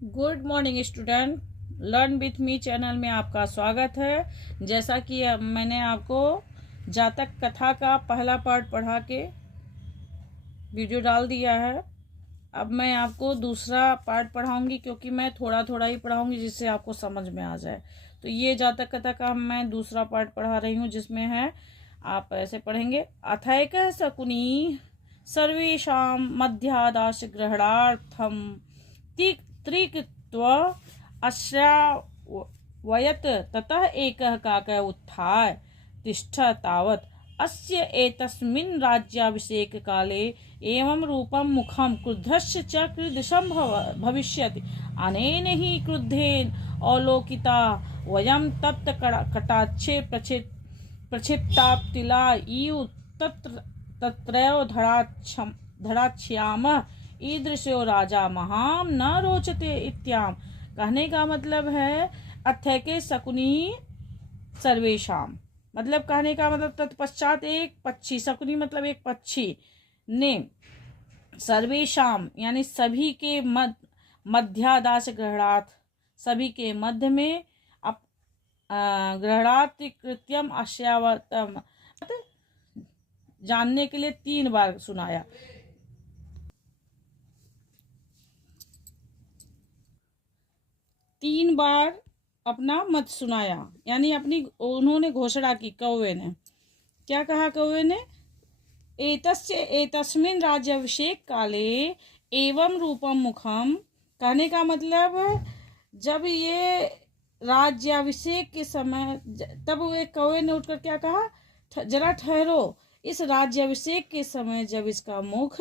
Good morning student. Learn with me channel में आपका स्वागत है। जैसा कि मैंने आपको जातक कथा का पहला पार्ट पढ़ा के वीडियो डाल दिया है। अब मैं आपको दूसरा पार्ट पढ़ाऊंगी, क्योंकि मैं थोड़ा थोड़ा ही पढ़ाऊंगी जिससे आपको समझ में आ जाए। तो ये जातक कथा का मैं दूसरा पार्ट पढ़ा रही हूँ, जिसमें है आप ऐसे पढ़ेंगे। अथैकः शकुनी सर्वेषां मध्यादाश ग्रहणार्थम त्रिकृत्व अश्रावयत् ततः एकः काकः उत्थाय तिष्ठ तावत् अस्य एतस्मिन् राज्याभिषेक काले एवं रूपं मुखं क्रुद्धस्य च कीदृशं भविष्यति। अनेन हि क्रुद्धेन अवलोकिता वयं तप्त कटाक्षे प्रक्षिप्ताप्तिला इव तत्रैव धड़ाक्ष्यामः ईदृशो राजा महाम न रोचते इत्याम। कहने का मतलब है अथैके शकुनी सर्वेशाम, मतलब कहने का मतलब तत्पश्चात एक पक्षी, शकुनी मतलब एक पक्षी ने, सर्वेशाम यानी सभी के मध्यादाश ग्रहणार्थ, सभी के मध्य में ग्रहणार्थ कृत्यम अश्यावतम जानने के लिए 3 बार सुनाया। 3 बार अपना मत सुनाया, यानी अपनी उन्होंने घोषणा की। कौवे ने क्या कहा? कौवे ने एतस्य एतस्मिन् राज्याभिषेक काले एवं रूपम मुखम, कहने का मतलब जब ये राज्याभिषेक के समय, तब वे कौवे ने उठकर क्या कहा? जरा ठहरो, इस राज्याभिषेक के समय जब इसका मुख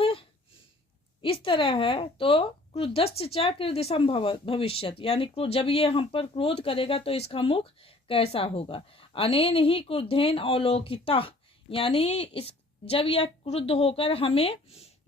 इस तरह है तो क्रुद्धश्च च कीदृशं भविष्यति, यानी जब ये हम पर क्रोध करेगा तो इसका मुख कैसा होगा। अनेन ही क्रुद्धेन अवलोकिता, यानी इस जब यह क्रुद्ध होकर हमें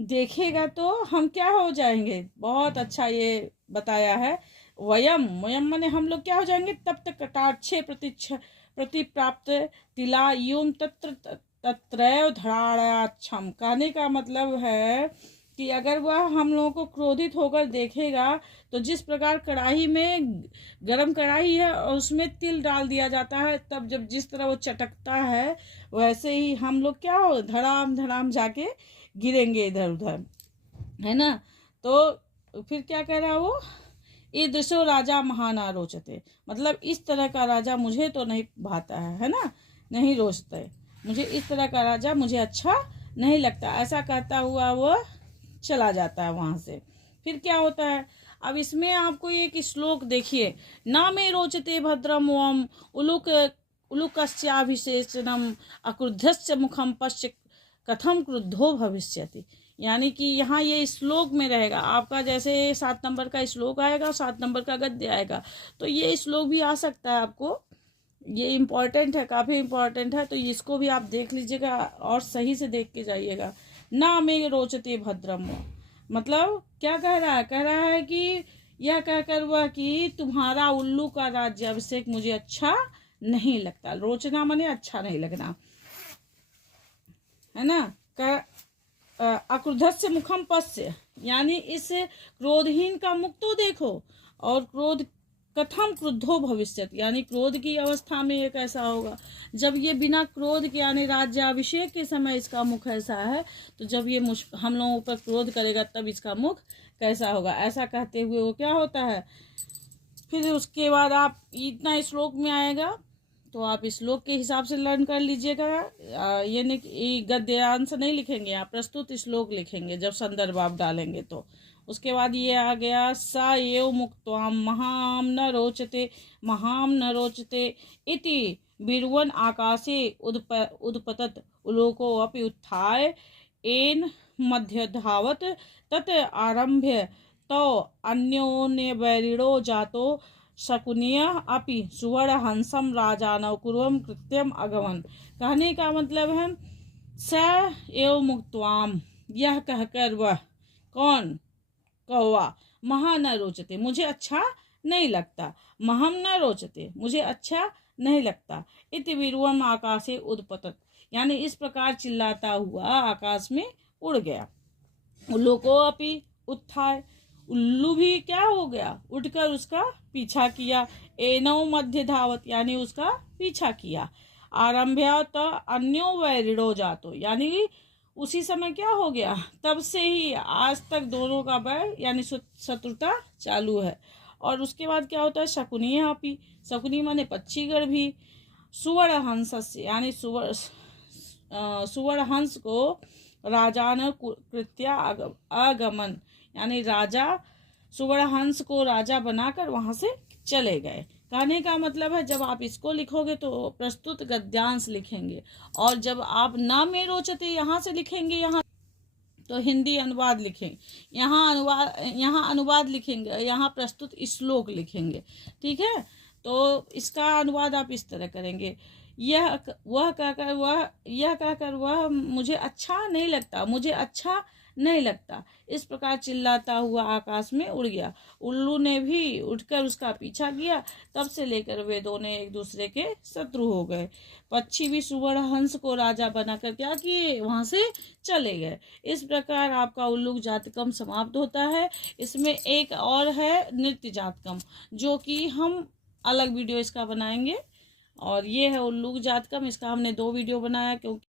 देखेगा तो हम क्या हो जाएंगे। बहुत अच्छा ये बताया है। वयम वयम माने हम लोग क्या हो जाएंगे? तप्त कटाक्षे प्रतिप्राप्त तिला यूम तत्रैव धराक्षम, कहने का मतलब है कि अगर वह हम लोगों को क्रोधित होकर देखेगा तो जिस प्रकार कढ़ाई में, गरम कढ़ाई है और उसमें तिल डाल दिया जाता है, तब जब जिस तरह वो चटकता है, वैसे ही हम लोग क्या हो, धड़ाम धड़ाम जाके गिरेंगे इधर उधर, है ना। तो फिर क्या कह रहा वो? ईदृशो राजा महाना रोचते, मतलब इस तरह का राजा मुझे तो नहीं भाता है ना, नहीं रोचते मुझे, इस तरह का राजा मुझे अच्छा नहीं लगता। ऐसा कहता हुआ वो चला जाता है वहां से। फिर क्या होता है? अब इसमें आपको एक श्लोक देखिए। ना मे रोचते भद्रम वम उलुकस्याभिषेचनम अक्रुद्धस्य मुखम पश्य कथम क्रुद्धो भविष्यति, यानी कि यहाँ ये श्लोक में रहेगा आपका। जैसे 7 नंबर का श्लोक आएगा, 7 नंबर का गद्य आएगा, तो ये श्लोक भी आ सकता है आपको। ये इम्पोर्टेंट है, काफ़ी इम्पोर्टेंट है, तो इसको भी आप देख लीजिएगा और सही से देख के जाइएगा। ना में रोचते भद्रम, मतलब क्या कह रहा है? कह रहा है कि यह कहकर वह कि तुम्हारा उल्लू का राज्याभिषेक मुझे अच्छा नहीं लगता। रोचना माने अच्छा नहीं लगना, है ना। अक्रुद्धस्य मुखम पश्य, यानी इस क्रोधहीन का मुख तो देखो। और क्रोध कथम क्रुद्धो भविष्यति, यानी क्रोध की अवस्था में ये कैसा होगा। जब ये बिना क्रोध के, यानी राज्याभिषेक के समय इसका मुख ऐसा है, तो जब ये हम लोगों पर क्रोध करेगा तब इसका मुख कैसा होगा। ऐसा कहते हुए वो क्या होता है, फिर उसके बाद आप इतना श्लोक में आएगा तो आप श्लोक के हिसाब से लर्न कर लीजिएगा। ये नहीं गद्यांश नहीं लिखेंगे, आप प्रस्तुत श्लोक लिखेंगे जब संदर्भ आप डालेंगे तो। उसके बाद ये आ गया स एव मुक्त्वाम महाम न रोचते इति बिरुवन आकाशे उद्पतत उलोको अपि उत्थाय एन मध्य धावत तत् आरभ्य तो अन्योन्य वैरिणो जातो शकुनीय अपि सुवर्ण हंसम राजानव कुर्वम कृत्यम अगमन, कहने का मतलब है स एव मुक्त्वाम, यह कहकर वह, कौन? कौवा, महा न रोचते, मुझे अच्छा नहीं लगता, महम न रोचते, मुझे अच्छा नहीं लगता, इति विरुवम आकाशे उद्पतत, यानी इस प्रकार चिल्लाता हुआ आकाश में उड़ गया। उल्लुको अपि उत्थाय, उल्लू भी क्या हो गया, उठकर उसका पीछा किया। एनौ मध्य धावत यानी उसका पीछा किया। आरंभ्य त अन्यो वैरिणो जातो यानी उसी समय क्या हो गया, तब से ही आज तक दोनों का बैर यानी शत्रुता चालू है। और उसके बाद क्या होता है, शकुनी अपि, शकुनी माने पक्षीगण भी, सुवर्ण हंस यानी सुवर्ण हंस को राजान कृत्या आगमन यानी राजा सुवर्ण हंस को राजा बनाकर वहां से चले गए। कहने का मतलब है जब आप इसको लिखोगे तो प्रस्तुत गद्यांश लिखेंगे, और जब आप न में रोचते यहाँ से लिखेंगे, यहाँ तो हिंदी अनुवाद लिखेंगे, यहाँ अनुवाद लिखेंगे, यहाँ प्रस्तुत श्लोक लिखेंगे। ठीक है, तो इसका अनुवाद आप इस तरह करेंगे, यह कहकर वह मुझे अच्छा नहीं लगता, मुझे अच्छा नहीं लगता, इस प्रकार चिल्लाता हुआ आकाश में उड़ गया। उल्लू ने भी उठकर उसका पीछा किया। तब से लेकर वे दोनों एक दूसरे के शत्रु हो गए। पक्षी भी सुवर्ण हंस को राजा बनाकर क्या किए, वहां से चले गए। इस प्रकार आपका उल्लू जातकम समाप्त होता है। इसमें एक और है नृत्य जातकम, जो कि हम अलग वीडियो इसका बनाएंगे। और ये है उल्लू जातकम, इसका हमने 2 वीडियो बनाया क्योंकि